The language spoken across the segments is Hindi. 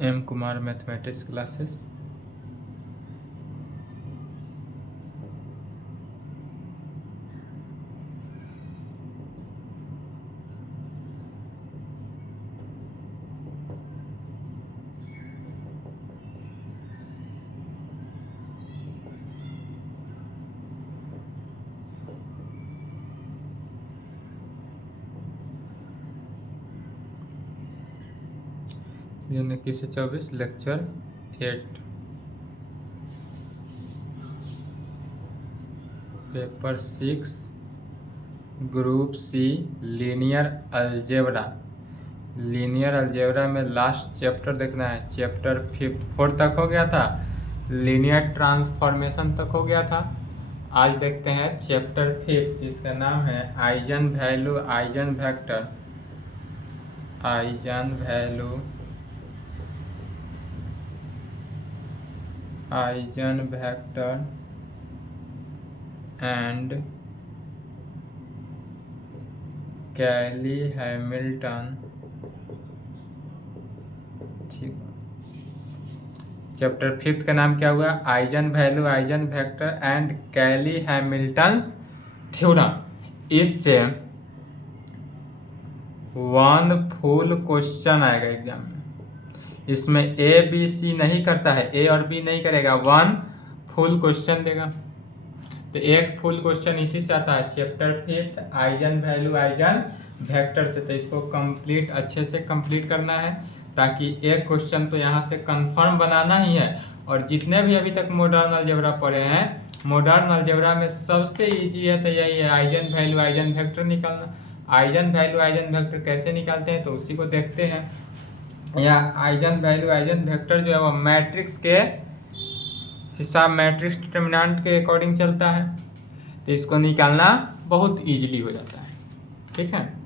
M Kumar mathematics classes. June 21 से 24 lecture 8 paper 6 group C linear algebra. Linear algebra में लास्ट चैप्टर देखना है। चैप्टर 4 तक हो गया था, लीनियर ट्रांसफॉर्मेशन तक हो गया था। आज देखते हैं चैप्टर 5 जिसका नाम है eigenvalue eigenvector. Eigenvalue eigenvector and Cayley Hamilton. ठीक, चैप्टर 5 का नाम क्या हुआ? Eigenvalue eigenvector and Cayley Hamilton theorem. इससे 1 फुल क्वेश्चन आएगा एग्जाम में। इसमें ए बी सी नहीं करता है, ए और बी नहीं करेगा, 1 फुल क्वेश्चन देगा। तो एक फुल क्वेश्चन इसी से आता है, chapter 5 eigen value eigen vector से। तो इसको कंप्लीट अच्छे से कंप्लीट करना है, ताकि एक क्वेश्चन तो यहाँ से कंफर्म बनाना ही है। और जितने भी अभी तक मॉडर्न अलजेब्रा पढ़े हैं, मॉडर्न अलजेब्रा में सबसे इजी है तो यही है, आइजन वैल्यू आइजन वेक्टर निकालना। आइजन वैल्यू आइजन वेक्टर कैसे निकालते हैं तो उसी को देखते हैं। या आइजन वैल्यू आइजन वेक्टर जो है वो मैट्रिक्स के हिसाब, मैट्रिक्स डिटर्मिनेंट के अकॉर्डिंग चलता है। तो इसको निकालना बहुत इजीली हो जाता है। ठीक है,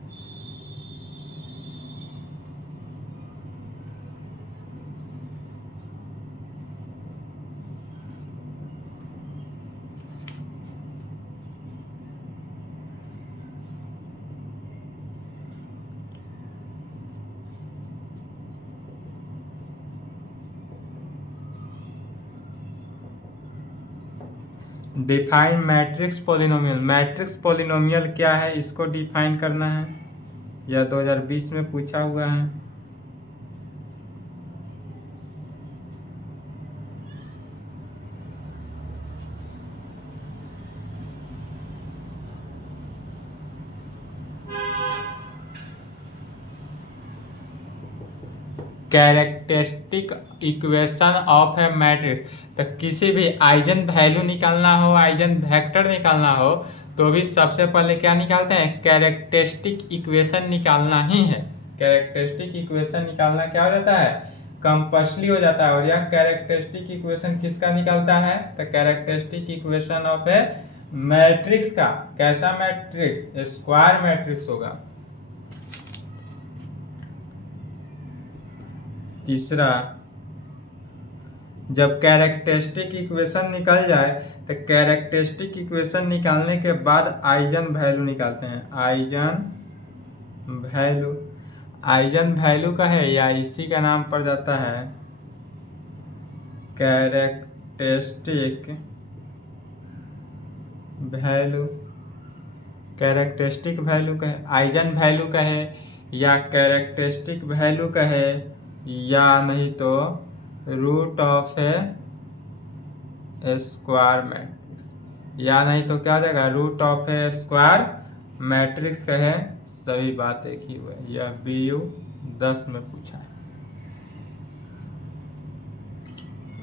define matrix polynomial. Matrix polynomial क्या है इसको डिफाइन करना है। यह 2020 में पूछा हुआ है। Characteristic equation of A matrix. तो किसी भी आइजन वैल्यू निकालना हो, आइजन वेक्टर निकालना हो, तो भी सबसे पहले क्या निकालते हैं? कैरेक्टरिस्टिक इक्वेशन निकालना ही है। कैरेक्टरिस्टिक इक्वेशन निकालना क्या हो जाता है? कंपल्सरी हो जाता है। और यह कैरेक्टरिस्टिक इक्वेशन किसका निकलता है? तो characteristic equation of A matrix का। कैसा मैट्रिक्स? स्क्वायर मैट्रिक्स होगा। तीसरा, जब कैरेक्टरिस्टिक इक्वेशन निकल जाए तो कैरेक्टरिस्टिक इक्वेशन निकालने के बाद आइजन वैल्यू निकालते हैं। आइजन वैल्यू आइजन वैल्यू का है या इसी का नाम पड़ जाता है कैरेक्टरिस्टिक वैल्यू। कैरेक्टरिस्टिक वैल्यू का है, आइजन वैल्यू का है, या कैरेक्टरिस्टिक वैल्यू का है, या नहीं तो root of A square matrix, या नहीं तो क्या हो जाएगा? Root of A square matrix का है। सभी बात एक ही हुआ। यह BU 10 में पूछा है।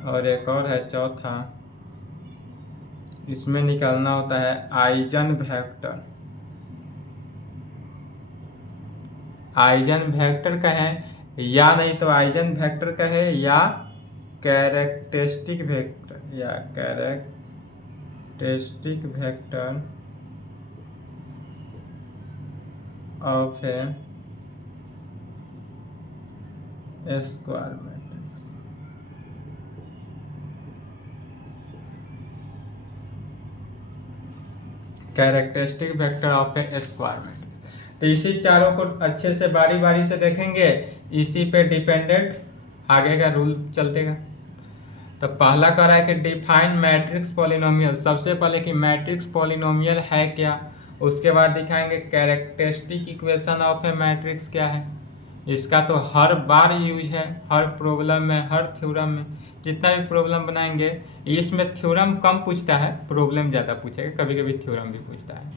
और एक और है चौथा, इसमें निकालना होता है आइजन वेक्टर। आइजन वेक्टर का है, या नहीं तो आइजन वेक्टर का है, या कैरेक्टरिस्टिक वेक्टर, या characteristic vector of A square matrix. Characteristic vector of A square matrix. तो इसी चारों को अच्छे से बारी बारी से देखेंगे। इसी पे डिपेंडेंट आगे का रूल चलतेगा। तो पहला कह रहा है कि डिफाइन मैट्रिक्स पॉलिनोमियल, सबसे पहले कि मैट्रिक्स पॉलिनोमियल है क्या, उसके बाद दिखाएंगे characteristic equation of A matrix क्या है। इसका तो हर बार यूज है, हर प्रॉब्लम में, हर थ्योरम में, जितना भी प्रॉब्लम बनाएंगे। इसमें थ्योरम कम पूछता है, प्रॉब्लम ज़्यादा पूछेगा, कभी कभी थ्योरम भी पूछता है।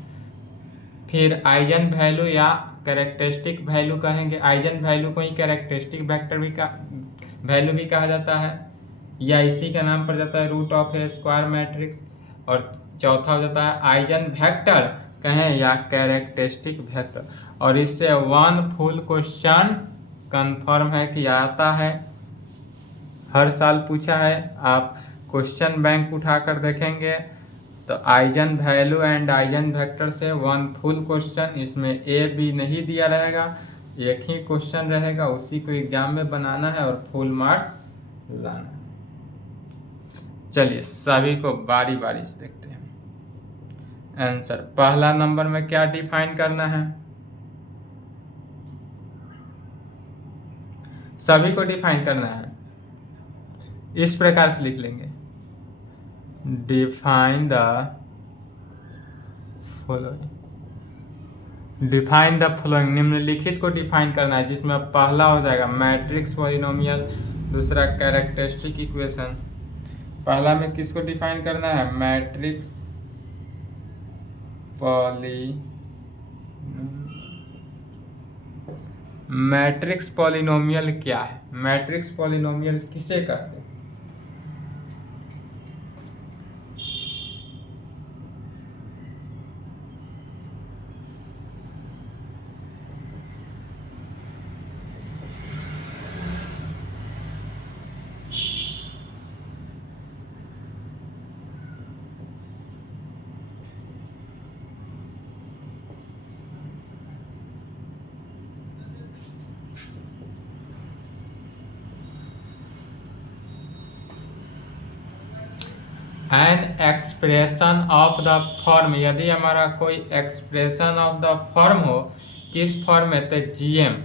फिर आइजन वैल्यू या कैरेक्टरिस्टिक वैल्यू कहेंगे। आइजन वैल्यू को ही कैरेक्टरिस्टिक वेक्टर भी का वैल्यू भी कहा जाता है, या इसी का नाम पड़ जाता है root of A square matrix. और चौथा हो जाता है आइजन वेक्टर कहें या कैरेक्टरिस्टिक वेक्टर। और इससे वन फुल क्वेश्चन कंफर्म है कि आता है, हर साल पूछा है। आप क्वेश्चन बैंक उठाकर देखेंगे तो eigen value and eigen vector से वन फुल क्वेश्चन, इसमें ए बी नहीं दिया रहेगा, एक ही क्वेश्चन रहेगा, उसी को एग्जाम में बनाना है और फुल मार्क्स लाना है। चलिए सभी को बारी बारी से देखते हैं आंसर। पहला नंबर में क्या डिफाइन करना है, सभी को डिफाइन करना है। इस प्रकार से लिख लेंगे, define the following, define the following, निम्नलिखित को डिफाइन करना है, जिसमें पहला हो जाएगा मैट्रिक्स पॉलिनोमियल, दूसरा कैरेक्टरिस्टिक इक्वेशन। पहला में किसको डिफाइन करना है, मैट्रिक्स मैट्रिक्स पॉलिनोमियल क्या है, मैट्रिक्स पॉलिनोमियल किसे कहते हैं। N expression of the form, यदि हमारा कोई एक्सप्रेशन ऑफ द फॉर्म हो, किस फॉर्म में, तो जीएम,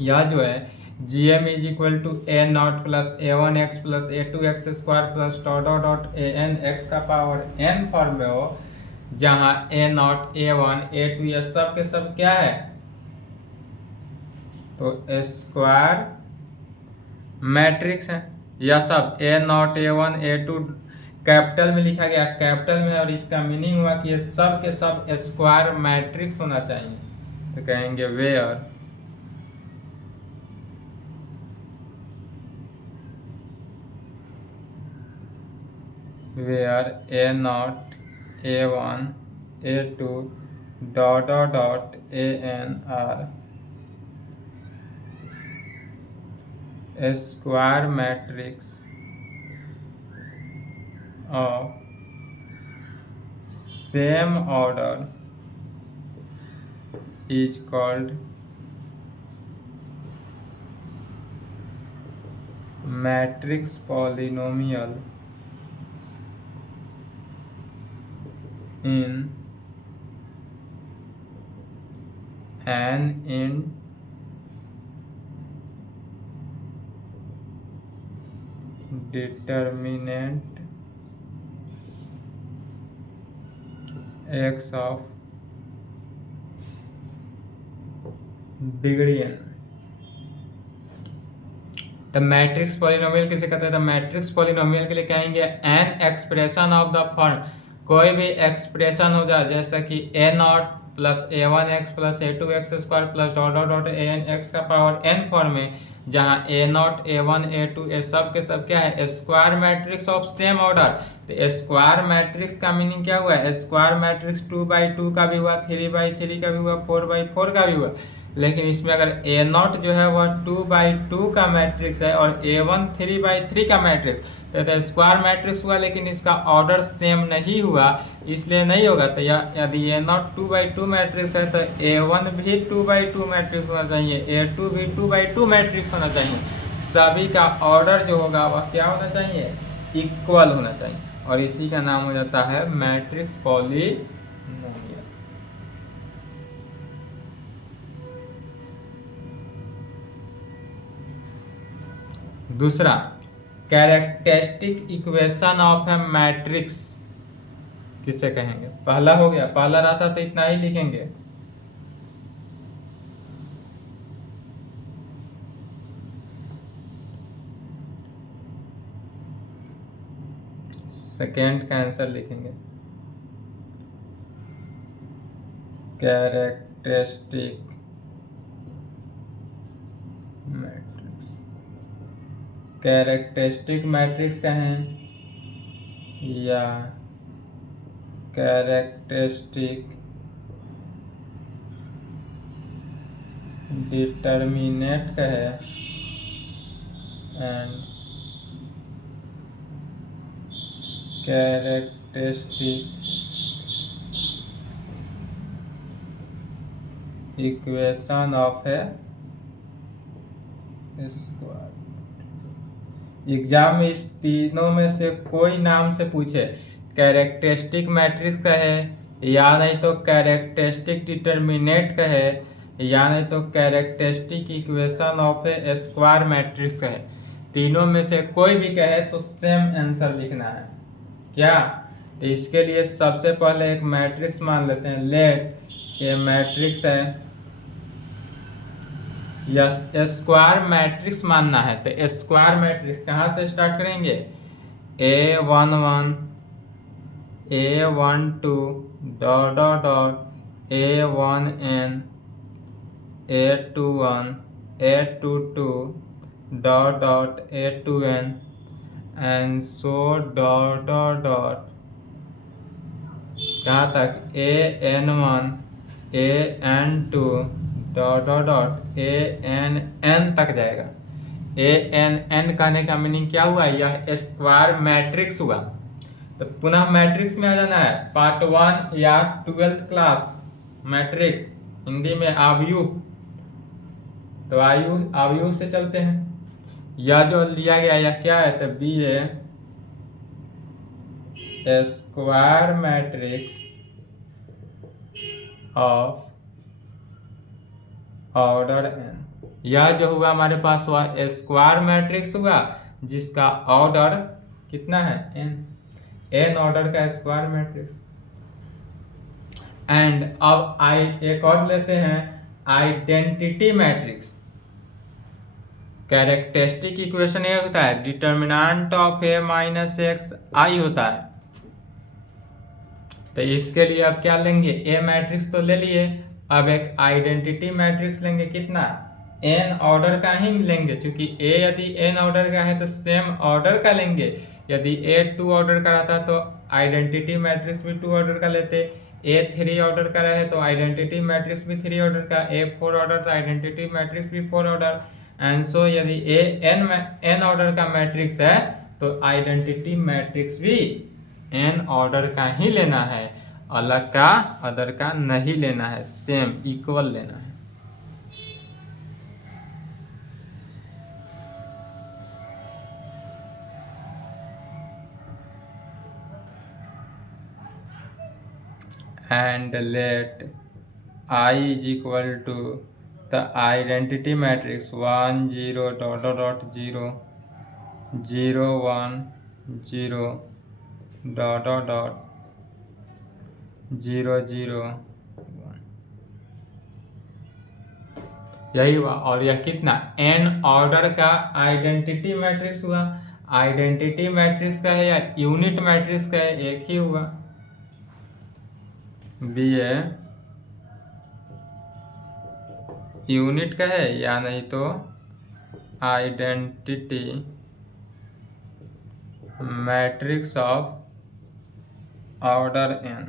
या जो है GM is equal to A naught plus A one X plus A two X square plus dot dot dot A N X का पावर एन फॉर्म में हो, जहां A naught A one A two ये सब के सब क्या है, तो स्क्वायर मैट्रिक्स है। यह सब A naught A one A two capital में लिखा गया, कैपिटल में, और इसका मीनिंग हुआ कि ये सब के सब स्क्वायर मैट्रिक्स होना चाहिए। तो कहेंगे where a naught A one A two dot dot dot A n are square matrix of same order is called matrix polynomial in an indeterminate x of degree n। तो मैट्रिक्स पॉलिनोमियल किसे कहते हैं, तो मैट्रिक्स पॉलिनोमियल के लिए कहेंगे an expression of the form, कोई भी एक्सप्रेशन हो जाए, जैसा कि A naught plus A one X plus A two X square plus dot dot dot A N X का पावर एन फॉर्म में, जहां A naught A one A two A सब के सब क्या है, square matrix of same order. तो स्क्वायर मैट्रिक्स का मीनिंग क्या हुआ, स्क्वायर मैट्रिक्स 2/2 का भी हुआ, 3/3 का भी हुआ, 4/4 का भी हुआ। लेकिन इसमें अगर ए नॉट जो है वह 2/2 का मैट्रिक्स है और ए वन 3/3 का मैट्रिक्स, तो स्क्वायर मैट्रिक्स हुआ, लेकिन इसका ऑर्डर सेम नहीं हुआ, इसलिए नहीं होगा। तो यदि ए नॉट 2/2 मैट्रिक्स है तो ए वन भी 2/2 मैट्रिक्स होना चाहिए, ए टू भी 2/2 मैट्रिक्स होना चाहिए। सभी का ऑर्डर जो होगा वह क्या होना चाहिए, इक्वल होना चाहिए, और इसी का नाम हो जाता है मैट्रिक्स पॉलिनोमियल। दूसरा, characteristic equation of A matrix किसे कहेंगे? पहला हो गया, पहला रहता तो इतना ही लिखेंगे। सेकेंड का आंसर लिखेंगे कैरेक्टरिस्टिक मैट्रिक्स। कैरेक्टरिस्टिक मैट्रिक्स कहें या कैरेक्टरिस्टिक डिटर्मिनेंट कहे and characteristic equation of A square. Exam में इस तीनों में से कोई नाम से पूछे, कैरेक्टरिस्टिक मैट्रिक्स कहे या नहीं तो कैरेक्टरिस्टिक डिटर्मिनेंट कहे या नहीं तो characteristic equation of A square matrix कहे, तीनों में से कोई भी कहे तो सेम आंसर लिखना है। क्या? तो इसके लिए सबसे पहले एक मैट्रिक्स मान लेते हैं। लेट ये मैट्रिक्स है या स्क्वायर मैट्रिक्स मानना है, तो स्क्वायर मैट्रिक्स कहाँ से स्टार्ट करेंगे? A11 A12 dot dot dot A1n A21 A22 dot dot A2n and so dot dot dot कहाँ तक? AN1 AN2 dot dot dot ANN तक जाएगा। ANN कहने का मीनिंग क्या हुआ? यह स्क्वायर मैट्रिक्स हुआ। तो पुनः मैट्रिक्स में आ जाना है। पार्ट 1 या 12th क्लास मैट्रिक्स, हिंदी में आव्यूह। तो आव्यूह से चलते हैं। यह जो लिया गया यह क्या है? तो be a square matrix of order n। यह जो हुआ हमारे पास हुआ स्क्वायर मैट्रिक्स हुआ जिसका ऑर्डर कितना है? n ऑर्डर का स्क्वायर मैट्रिक्स। एंड अब एक और लेते हैं आइडेंटिटी मैट्रिक्स। कैरेक्टरिस्टिक इक्वेशन ये होता है determinant of a minus x I होता है। तो इसके लिए अब क्या लेंगे? ए मैट्रिक्स तो ले लिए, अब एक आइडेंटिटी मैट्रिक्स लेंगे। कितना? n ऑर्डर का ही लेंगे, क्योंकि a यदि n ऑर्डर का है तो सेम ऑर्डर का लेंगे। यदि a 2 ऑर्डर का रहता तो आइडेंटिटी मैट्रिक्स भी 2 ऑर्डर का लेते। a 3 ऑर्डर का रहे तो आइडेंटिटी मैट्रिक्स भी 3 ऑर्डर का। a 4 ऑर्डर तो आइडेंटिटी मैट्रिक्स भी 4 ऑर्डर। एंड सो यदि a n ऑर्डर का मैट्रिक्स है तो आइडेंटिटी मैट्रिक्स भी n ऑर्डर का ही लेना है, अलग का अदर का नहीं लेना है, सेम इक्वल लेना है। And let I is equal to the identity matrix 1 0 dot dot 0 0 1 0 dot dot 0 0 1। यही हुआ। और यह कितना? n ऑर्डर का आइडेंटिटी मैट्रिक्स हुआ। आइडेंटिटी मैट्रिक्स का है या यूनिट मैट्रिक्स का है? एक ही हुआ। बी ए यूनिट का है या नहीं तो identity matrix of order n,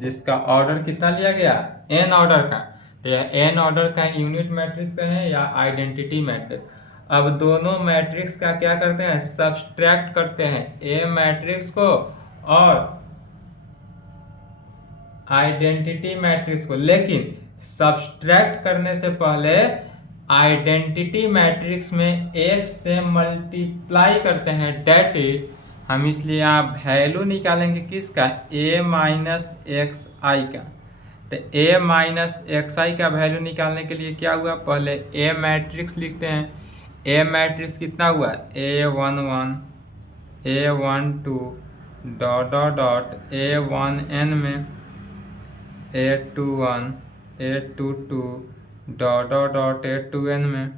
जिसका ऑर्डर कितना लिया गया? n ऑर्डर का। तो यह n ऑर्डर का यूनिट मैट्रिक्स का है या आइडेंटिटी मैट्रिक्स। अब दोनों मैट्रिक्स का क्या करते हैं? सब्सट्रैक्ट करते हैं, a मैट्रिक्स को और आइडेंटिटी मैट्रिक्स को। लेकिन सब्सट्रैक्ट करने से पहले आइडेंटिटी मैट्रिक्स में एक से मल्टीप्लाई करते हैं। डेट इज हम इसलिए आप वैल्यू निकालेंगे किसका? a माइनस एक्स आई का। तो a माइनस एक्स आई का वैल्यू निकालने के लिए क्या हुआ? पहले a मैट्रिक्स लिखते हैं। ए मैट्रिक्स कितना हुआ, A11 A12 dot dot dot A1n में A21 A22 dot dot dot A2n में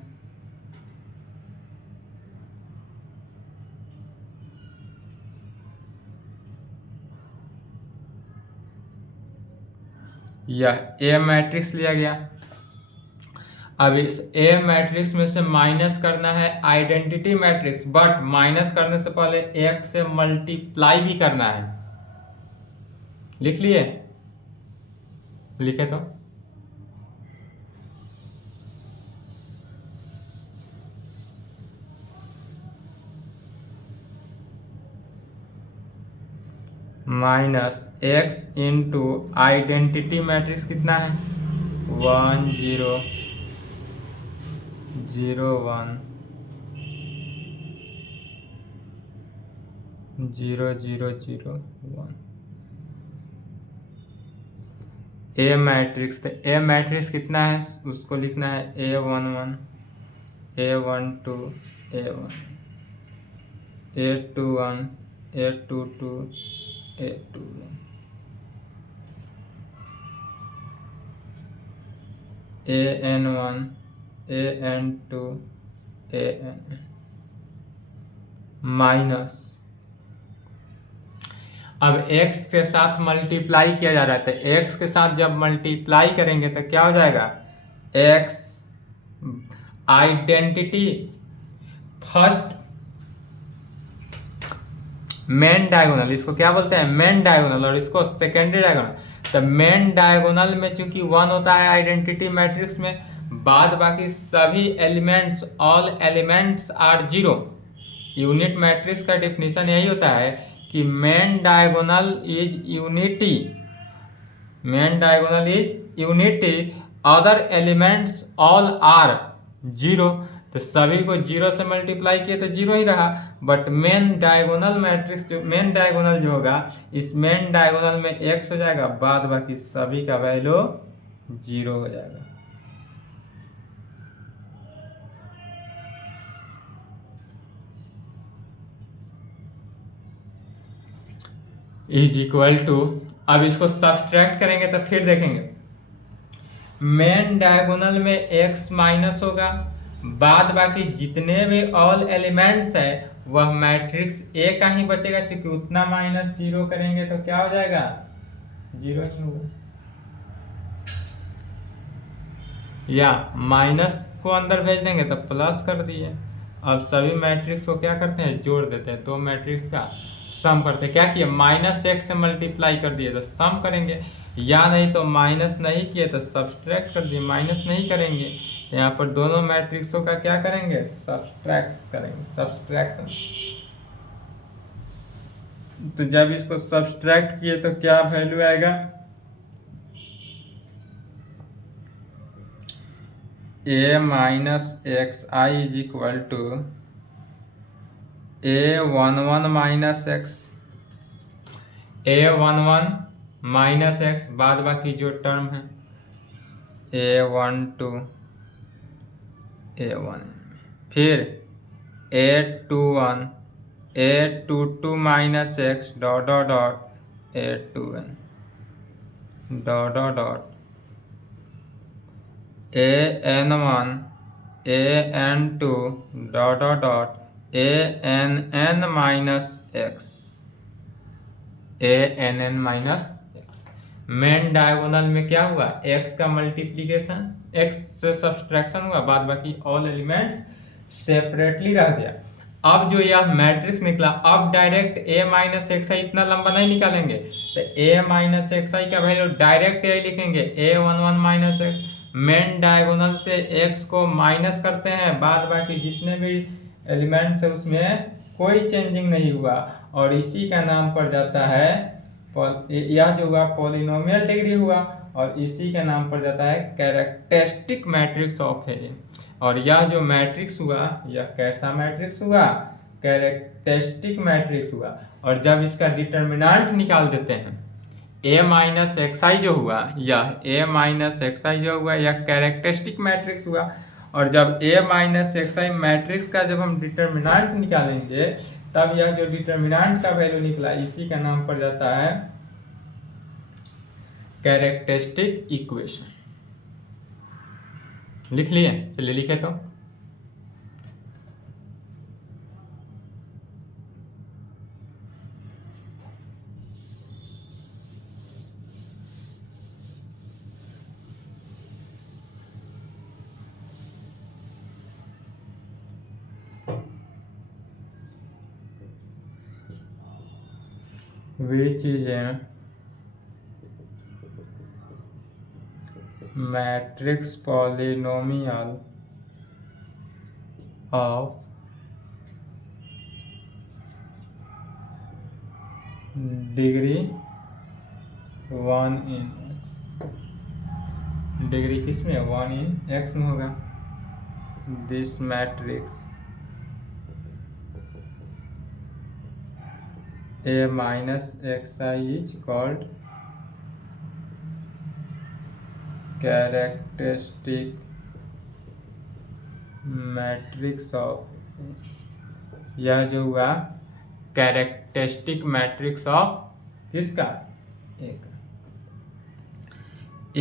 यह ए मैट्रिक्स लिया गया। अब इस ए मैट्रिक्स में से माइनस करना है आइडेंटिटी मैट्रिक्स, बट माइनस करने से पहले एक से मल्टीप्लाई भी करना है। लिख लिए, लिखे तो minus x into identity matrix कितना है 1 0 0 1 0 0 0 1 ए मैट्रिक्स। तो ए मैट्रिक्स कितना है उसको लिखना है A11 A12 A1 A21 A22 A2 AN1 AN2 AN minus, अब x के साथ मल्टीप्लाई किया जा रहा है, तो x के साथ जब मल्टीप्लाई करेंगे तो क्या हो जाएगा, x identity first main diagonal, इसको क्या बोलते हैं मेन डायगोनल, और इसको सेकेंडरी डायगोनल। तो मेन डायगोनल में चूंकि 1 होता है आइडेंटिटी मैट्रिक्स में, बाद बाकी सभी elements all elements are 0। Unit matrix का डिफिनीशन यही होता है कि main diagonal is unity, main diagonal is unity, other elements all are 0। तो सभी को 0 से मल्टीप्लाई किए तो 0 ही रहा, बट मेन डायगोनल मैट्रिक्स जो मेन डायगोनल जो होगा, इस मेन डायगोनल में x हो जाएगा, बाद बाकी सभी का वैल्यू 0 हो जाएगा। इज इक्वल टू, अब इसको सब्सट्रैक्ट करेंगे तो फिर देखेंगे मेन डायगोनल में x माइनस होगा, बाद बाकी जितने भी ऑल एलिमेंट्स है वह मैट्रिक्स A का ही बचेगा, क्योंकि उतना माइनस 0 करेंगे तो क्या हो जाएगा 0 ही होगा, या माइनस को अंदर भेज देंगे तो प्लस कर दिए। अब सभी मैट्रिक्स को क्या करते हैं जोड़ देते हैं, दो मैट्रिक्स का सम करते हैं। क्या किए माइनस एक्स से मल्टीप्लाई कर दिए तो सम करेंगे, या नहीं तो माइनस नहीं किए तो सब्सट्रैक्ट कर दिए, माइनस नहीं करेंगे तो यहाँ पर दोनों मैट्रिक्सों का क्या करेंगे सब्सट्रैक्ट करेंगे, सब्सट्रैक्शन। तो जब इसको सब्सट्रैक्ट किए तो क्या वैल्यू आएगा, a minus x I is equal to A11 minus x, A11 minus x, बाद बाकी जो टर्म है A12 A1, फिर A22 minus x dot dot dot A2n dot dot dot AN1 AN2 dot dot dot ANN minus x, ANN minus x. Main diagonal में क्या हुआ x का मल्टीप्लीकेशन, x से सब्सट्रैक्शन हुआ, बाद बाकी ऑल एलिमेंट्स सेपरेटली रह गया। अब जो यह मैट्रिक्स निकला, अब डायरेक्ट a माइनस एक्स आई इतना लंबा नहीं निकालेंगे, तो a माइनस एक्स आई का वैल्यू डायरेक्ट यही लिखेंगे A11 minus x. Main diagonal से x को माइनस करते हैं, बाद बाकी जितने भी एलिमेंट्स है उसमें कोई चेंजिंग नहीं हुआ, और इसी का नाम पड़ जाता है, यह जो हुआ पॉलिनोमियल डिग्री हुआ, और इसी का नाम पड़ जाता है कैरेक्टरिस्टिक मैट्रिक्स ऑफ ए। और यह जो मैट्रिक्स हुआ यह कैसा मैट्रिक्स हुआ, कैरेक्टरिस्टिक मैट्रिक्स हुआ। और जब इसका डिटर्मिनेंट निकाल देते हैं a माइनस एक्स आई जो हुआ, यह a माइनस एक्स आई जो हुआ यह कैरेक्टरिस्टिक मैट्रिक्स हुआ। और जब a minus x I matrix का जब हम डिटर्मिनेंट निकालेंगे तब यह जो डिटर्मिनेंट का वैल्यू निकला इसी का नाम पड़ जाता है कैरेक्टरिस्टिक इक्वेशन। लिख लिए? चलिए लिखे तो। which is a matrix polynomial of degree 1 in x। Degree किस में? 1 in x में होगा। This matrix a minus xi is called characteristic matrix of। यह जो हुआ कैरेक्टरिस्टिक मैट्रिक्स ऑफ किसका? ए का।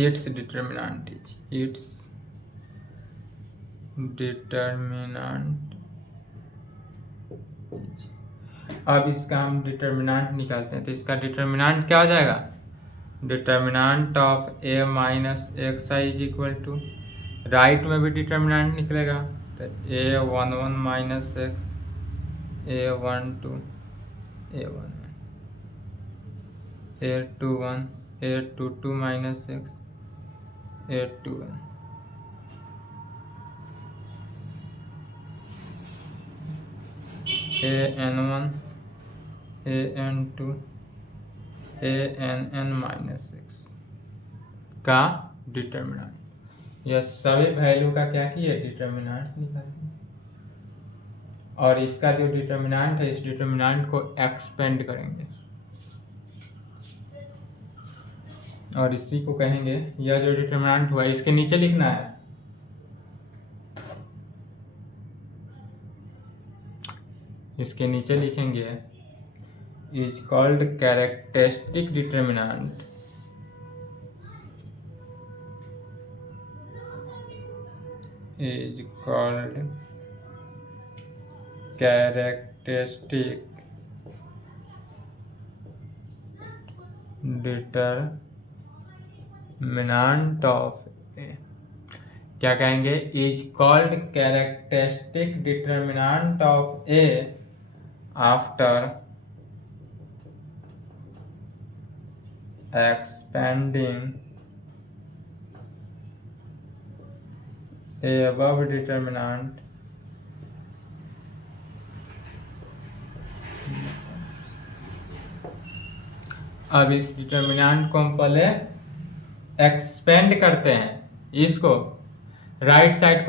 Its determinant is. अब इसका हम डिटर्मिनेंट निकालते हैं तो इसका डिटर्मिनेंट क्या हो जाएगा? Determinant of a minus x I is equal to, right में भी डिटर्मिनेंट निकलेगा तो a11 minus x, a12 a11, a21 a22 minus x, a21 an1 an2 ann minus x का डिटर्मिनेंट। यह सभी वैल्यू का क्या किए? डिटर्मिनेंट निकाल दिए। और इसका जो डिटर्मिनेंट है इस डिटर्मिनेंट को एक्सपेंड करेंगे और इसी को कहेंगे, यह जो डिटर्मिनेंट हुआ इसके नीचे लिखना है। इसके नीचे लिखेंगे is called characteristic determinant. Is called characteristic determinant of A. क्या कहेंगे? Is called characteristic determinant of A after expanding a above determinant अब इस डिटर्मिनेंट को हम पहले एक्सपेंड करते हैं, इसको राइट साइड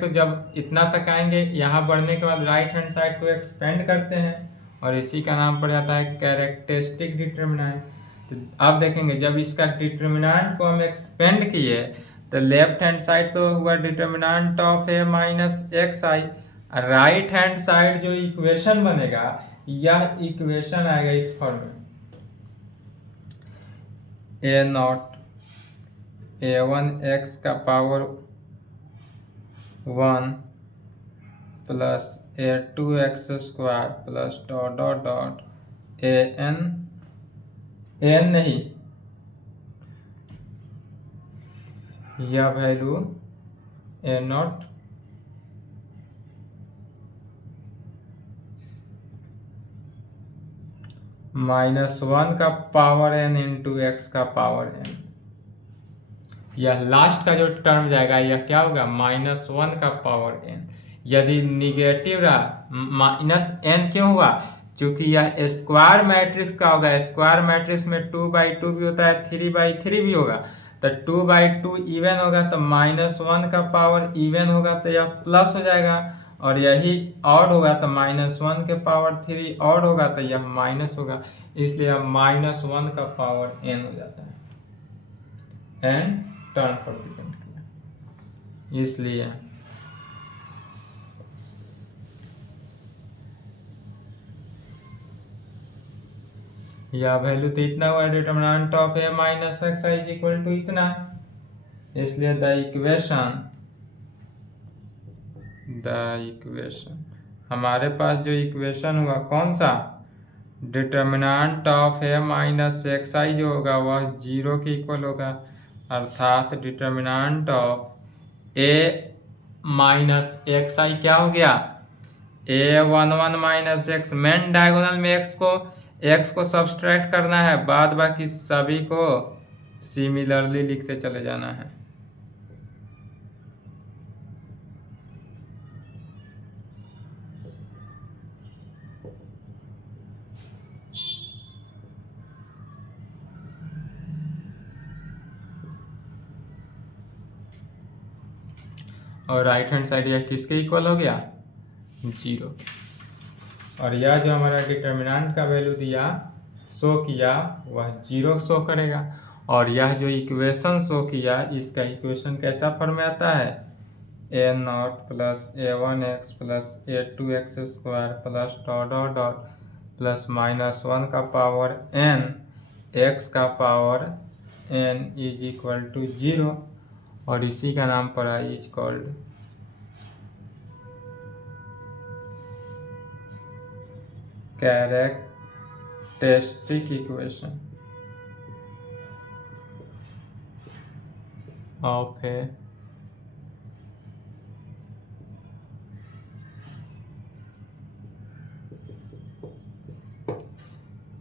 को जब इतना तक आएंगे यहाँ बढ़ने के बाद राइट हैंड साइड को एक्सपेंड करते हैं और इसी का नाम पड़ जाता है कैरेक्टरिस्टिक डिटर्मिनेंट। तो आप देखेंगे जब इसका डिटर्मिनेंट को हम एक्सपेंड किए तो लेफ्ट हैंड साइड तो हुआ determinant of A minus x I, right hand side जो इक्वेशन बनेगा यह इक्वेशन आएगा इस फॉर्म में, ए नॉट a1 x का power 1 plus a2 x square plus dot dot dot an नहीं, यह वैल्यू a नॉट -1 का पावर n इंटू एक्स का पावर n। यह लास्ट का जो टर्म जाएगा यह क्या होगा? -1 का पावर n। यदि निगेटिव रहा -n क्यों हुआ? क्योंकि यह स्क्वायर मैट्रिक्स का होगा, स्क्वायर मैट्रिक्स में 2/2 भी होता है, 3/3 भी होगा, तो 2/2 इवन होगा तो -1 का पावर इवन होगा तो यह प्लस हो जाएगा, और यही ऑड होगा तो -1 के पावर 3 ऑड होगा तो यह माइनस होगा, इसलिए -1 का पावर n हो जाता है। n टर्म पर डिपेंड किया, इसलिए या वैल्यू तो इतना हुआ, determinant of A minus x I is equal to इतना, इसलिए द इक्वेशन हमारे पास जो इक्वेशन हुआ कौन सा, determinant of A minus x I जो होगा वह 0 के इक्वल होगा, अर्थात determinant of A minus x I क्या हो गया, a11 minus x. Main diagonal में एक्स को सब्सट्रैक्ट करना है, बाद बाकी सभी को सिमिलरली लिखते चले जाना है। और राइट हैंड साइड यह किसके इक्वल हो गया, 0। और यह जो हमारा डिटर्मिनेंट का वैल्यू दिया शो किया वह 0 शो करेगा। और यह जो इक्वेशन शो किया इसका इक्वेशन कैसा फॉर्म में आता है, a0 plus a1x plus a2x square plus dot dot dot plus -1 का पावर n x का power n is equal to 0, और इसी का नाम पड़ा is called characteristic equation of A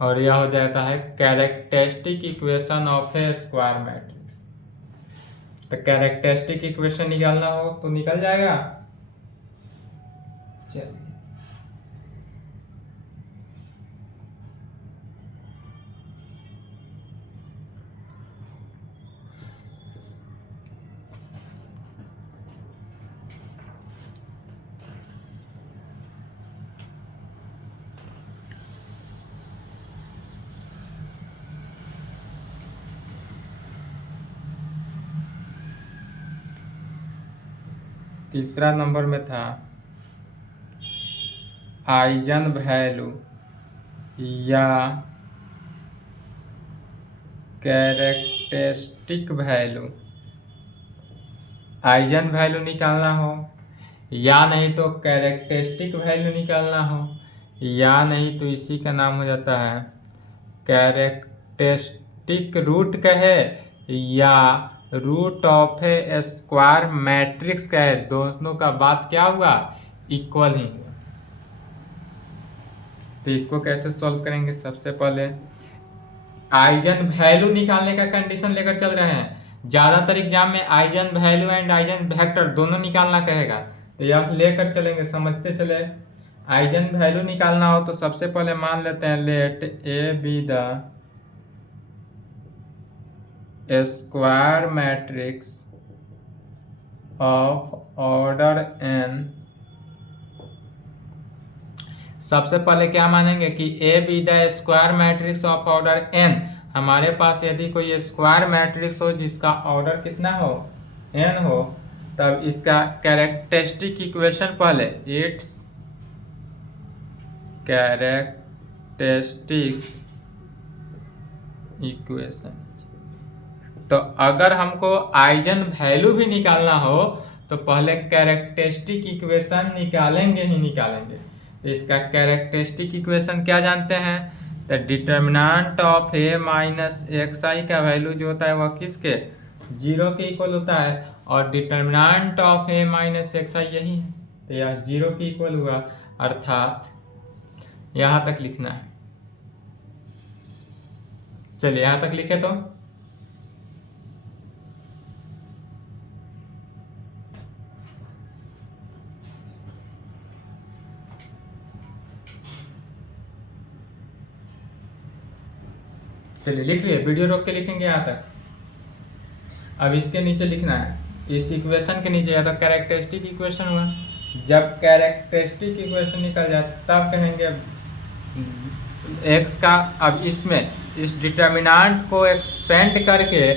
और यह हो जाता है characteristic equation of A square matrix. तो कैरेक्टरिस्टिक इक्वेशन निकालना हो तो निकल जाएगा। चलिए तीसरा नंबर में था आइजन वैल्यू या कैरेक्टरिस्टिक वैल्यू। आइजन वैल्यू निकालना हो या नहीं तो कैरेक्टरिस्टिक वैल्यू निकालना हो, या नहीं तो इसी का नाम हो जाता है कैरेक्टरिस्टिक रूट कहे या root of A square matrix का है, दोनों का बात क्या हुआ, इक्वल ही हुआ। तो इसको कैसे सॉल्व करेंगे, सबसे पहले आइजन वैल्यू निकालने का कंडीशन लेकर चल रहे हैं। ज्यादातर एग्जाम में eigen value and eigen vector दोनों निकालना कहेगा, तो यह लेकर चलेंगे, समझते चले। आइजन वैल्यू निकालना हो तो सबसे पहले मान लेते हैं let A be the square matrix of order n। सबसे पहले क्या मानेंगे कि A be the square matrix of order n। हमारे पास यदि कोई स्क्वायर मैट्रिक्स हो जिसका ऑर्डर कितना हो, n हो, तब इसका कैरेक्टरिस्टिक इक्वेशन पहले इट्स कैरेक्टरिस्टिक इक्वेशन। तो अगर हमको आइजन वैल्यू भी निकालना हो तो पहले कैरेक्टरिस्टिक इक्वेशन निकालेंगे ही निकालेंगे। तो इसका कैरेक्टरिस्टिक इक्वेशन क्या जानते हैं, तो determinant of A minus x I का वैल्यू जो होता है वह किसके, 0 के इक्वल होता है, और determinant of A minus x I यही है, तो यह 0 के इक्वल हुआ, अर्थात यहाँ तक लिखना है। चलिए यहाँ तक लिखे तो चलिए लिख लिए, वीडियो रोक के लिखेंगे यहाँ तक। अब इसके नीचे लिखना है, इस इक्वेशन के नीचे या तो कैरेक्टरिस्टिक इक्वेशन हुआ, जब कैरेक्टरिस्टिक इक्वेशन निकल जाए तब कहेंगे x का, अब इसमें इस डिटर्मिनेंट को एक्सपेंड करके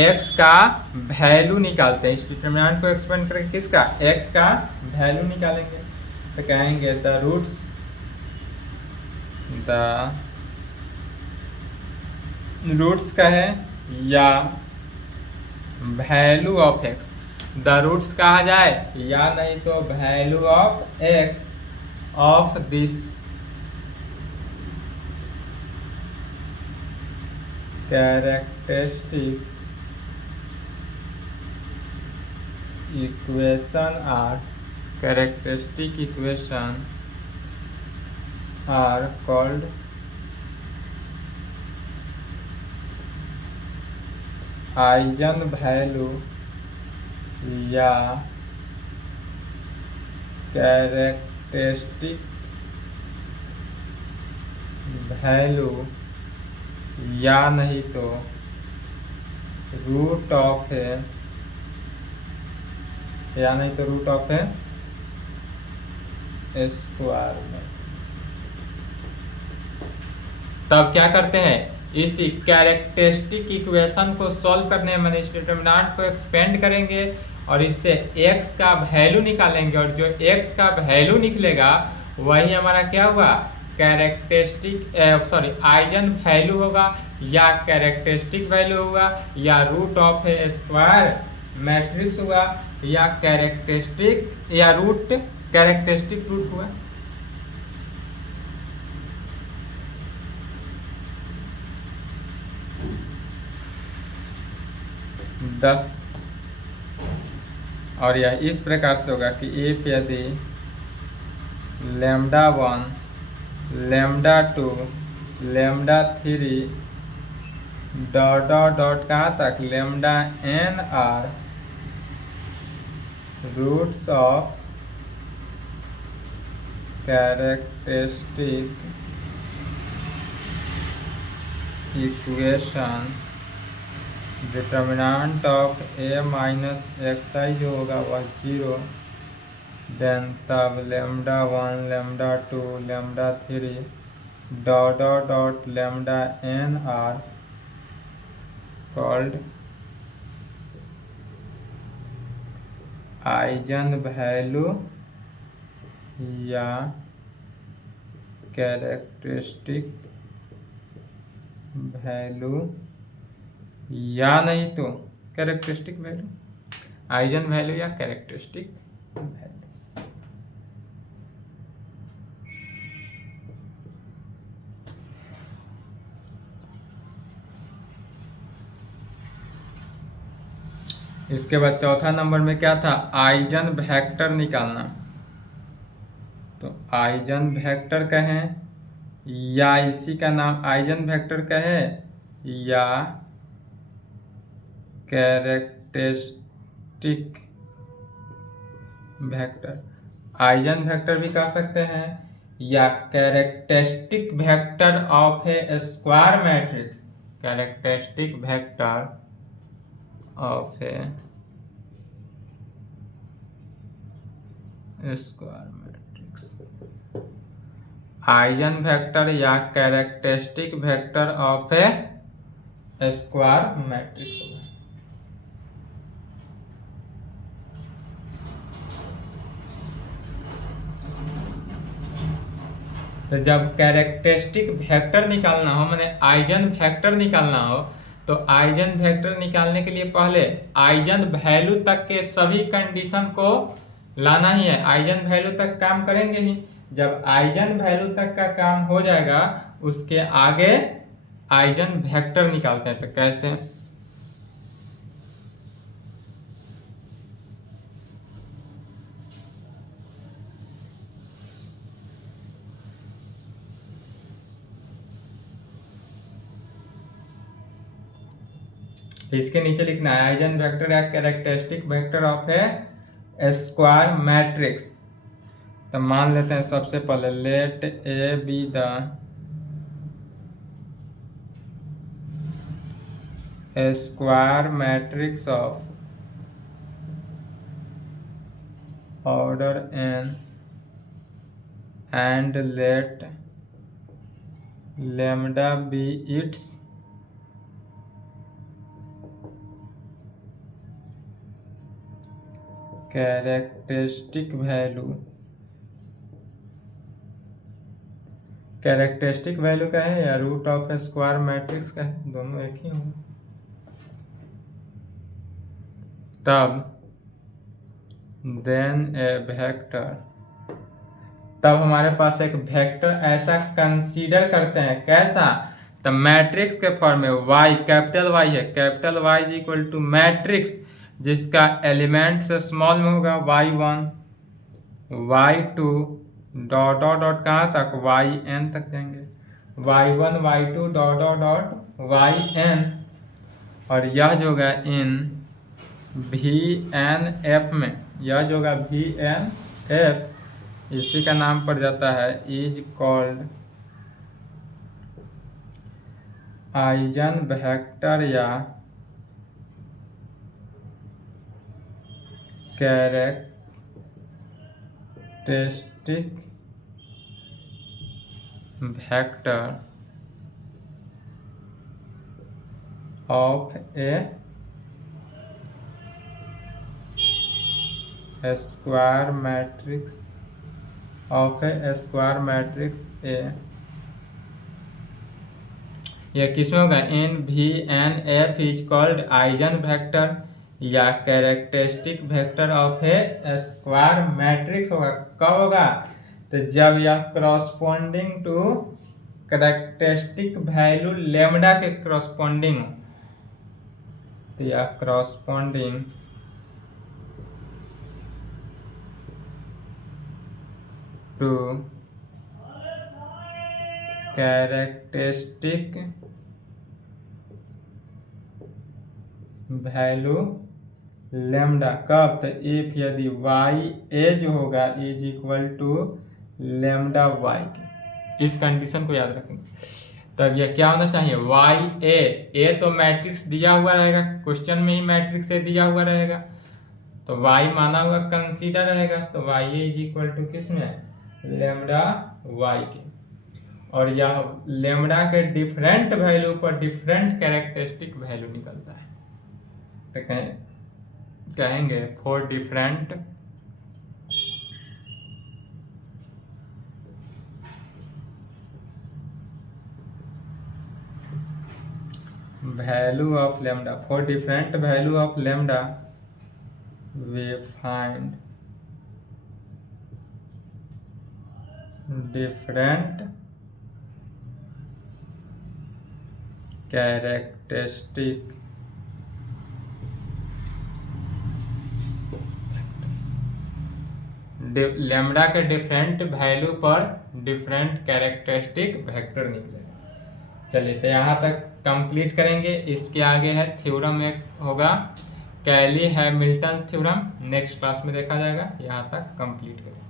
x का वैल्यू निकालते हैं। इस डिटर्मिनेंट को एक्सपेंड करके किसका, x का वैल्यू निकालेंगे, तो कहेंगे द रूट्स का है या value of x, the roots कहा जाए या नहीं तो value of x of this characteristic equation are characteristic equation are called eigen value या कैरेक्टरिस्टिक वैल्यू या नहीं तो रूट ऑफ है या नहीं तो रूट ऑफ है स्क्वायर मैट्रिक्स। तब क्या करते हैं, इस कैरेक्टरिस्टिक इक्वेशन को सॉल्व करने में इस डिटरमिनेंट को एक्सपेंड करेंगे और इससे x का वैल्यू निकालेंगे और जो x का वैल्यू निकलेगा वही हमारा क्या हुआ, कैरेक्टरिस्टिक आइजन वैल्यू होगा या कैरेक्टरिस्टिक वैल्यू होगा या root of A square matrix हुआ या कैरेक्टरिस्टिक या रूट कैरेक्टरिस्टिक रूट हुआ। दस और यह इस प्रकार से होगा कि if यदि λ1 λ2 λ3 डॉट डॉट डॉट कहाँ तक λn are roots of characteristic equation determinant of a minus xi जो होगा वह 0, देन तब λ1 λ2 λ3 dot dot dot λn are called eigen value या कैरेक्टरिस्टिक वैल्यू या नहीं तो कैरेक्टरिस्टिक वैल्यू, आइजन वैल्यू या कैरेक्टरिस्टिक वैल्यू। इसके बाद चौथा नंबर में क्या था, आइजन वेक्टर निकालना। तो आइजन वेक्टर कहें या इसी का नाम आइजन वेक्टर कहें या कैरेक्टरिस्टिक वेक्टर, आइजन वेक्टर भी कह सकते हैं या characteristic vector of A square matrix, characteristic vector of A square matrix, eigen vector या characteristic vector of A square matrix होगा। तो जब कैरेक्टरिस्टिक वेक्टर निकालना हो, माने आइजन वेक्टर निकालना हो, तो आइजन वेक्टर निकालने के लिए पहले आइजन वैल्यू तक के सभी कंडीशन को लाना ही है। आइजन वैल्यू तक काम करेंगे ही, जब आइजन वैल्यू तक का काम हो जाएगा उसके आगे आइजन वेक्टर निकालते हैं। तो कैसे, इसके नीचे लिखना है आइजन वेक्टर या characteristic vector of A square matrix. तो मान लेते हैं सबसे पहले let A be the square matrix of order n and let lambda be its characteristic value. Characteristic value का है या रूट ऑफ स्क्वायर मैट्रिक्स का है, दोनों एक ही होंगे। तब देन ए वेक्टर, तब हमारे पास एक वेक्टर ऐसा कंसीडर करते हैं, कैसा, तो मैट्रिक्स के फॉर्म में y, कैपिटल Y है, capital Y is equal to matrix जिसका एलिमेंट से स्मॉल में होगा y1 y2 dot dot dot कहाँ तक, yn तक जाएंगे, y1 y2 dot dot dot yn, और यह जो होगा इन VNF में, यह जो होगा VNF इसी का नाम पड़ जाता है इज कॉल्ड आइजन वेक्टर या characteristic vector of A square matrix of A square matrix A. यह किसमें होगा, in VNF is called eigen vector या characteristic vector of A square matrix होगा। कब होगा, तो जब यह corresponding to characteristic value lambda के करस्पॉन्डिंग हो, तो यह corresponding to characteristic value lambda, कब, तो इफ यदि y a जो होगा is equal to lambda y के, इस कंडीशन को याद रखेंगे। तब यह क्या होना चाहिए, y a तो मैट्रिक्स दिया हुआ रहेगा, क्वेश्चन में ही मैट्रिक्स से दिया हुआ रहेगा, तो y माना हुआ कंसीडर रहेगा, तो y इज इक्वल टू किस में, लेमडा y के, और यह लेमडा के डिफरेंट वैल्यू पर डिफरेंट कैरेक्टरिस्टिक वैल्यू निकलता है, तो कहेंगे for different value of lambda, for different value of lambda we find different characteristic lambda के डिफरेंट वैल्यू पर डिफरेंट कैरेक्टरिस्टिक वेक्टर निकलेगा। चलिए तो यहाँ तक कंप्लीट करेंगे, इसके आगे है थ्योरम एक होगा कैली हैमिल्टन थ्योरम, नेक्स्ट क्लास में देखा जाएगा, यहाँ तक कंप्लीट करेंगे।